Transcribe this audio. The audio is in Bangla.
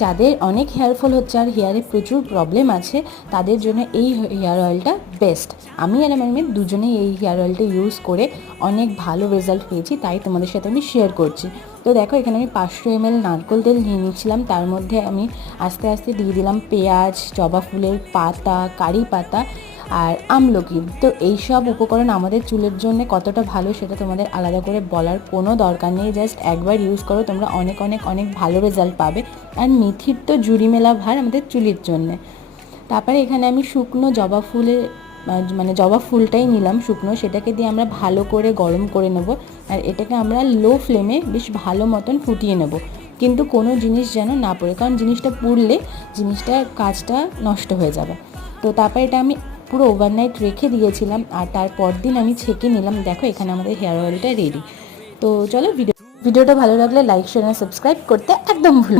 যাদের অনেক হেয়ার ফল হচ্ছে আর হেয়ারে প্রচুর প্রবলেম আছে তাদের জন্য এই হেয়ার অয়েলটা বেস্ট। আমি আর আমার মেয়ে দুজনেই এই হেয়ার অয়েলটা ইউজ করে অনেক ভালো রেজাল্ট পেয়েছি, তাই তোমাদের সাথে আমি শেয়ার করছি। তো দেখো এখানে আমি 500 ml নারকেল তেল নিয়ে নিচ্ছিলাম, তার মধ্যে আমি আস্তে আস্তে দিয়ে দিলাম পেঁয়াজ, জবা ফুলের পাতা, কারি পাতা আর আমলকি। তো এইসব উপকরণ আমাদের চুলের জন্য কতটা ভালো সেটা তোমাদের আলাদা করে বলার কোনো দরকার নেই, জাস্ট একবার ইউজ করো, তোমরা অনেক অনেক অনেক ভালো রেজাল্ট পাবে। আর মেথির তো জুড়ি মেলা ভার আমাদের চুলের জন্যে। তারপরে এখানে আমি শুকনো জবা ফুলের মানে জবা ফুলটাই নিলাম শুকনো, সেটাকে দিয়ে আমরা ভালো করে গরম করে নেব। আর এটাকে আমরা লো ফ্লেমে বেশ ভালো মতন ফুটিয়ে নেব, কিন্তু কোনো জিনিস যেন না পড়ে, কারণ জিনিসটা পুড়লে জিনিসটার কাজটা নষ্ট হয়ে যাবে। তো তারপরে এটা আমি পুরো ওভারনাইট রেখে দিয়েছিলাম, আর তারপর দিন আমি ছেঁকে নিলাম। দেখো এখানে আমাদের হেয়ার অয়েলটা রেডি। তো চলো ভিডিওটা ভালো লাগলে লাইক শেয়ার আর সাবস্ক্রাইব করতে একদম ভুলো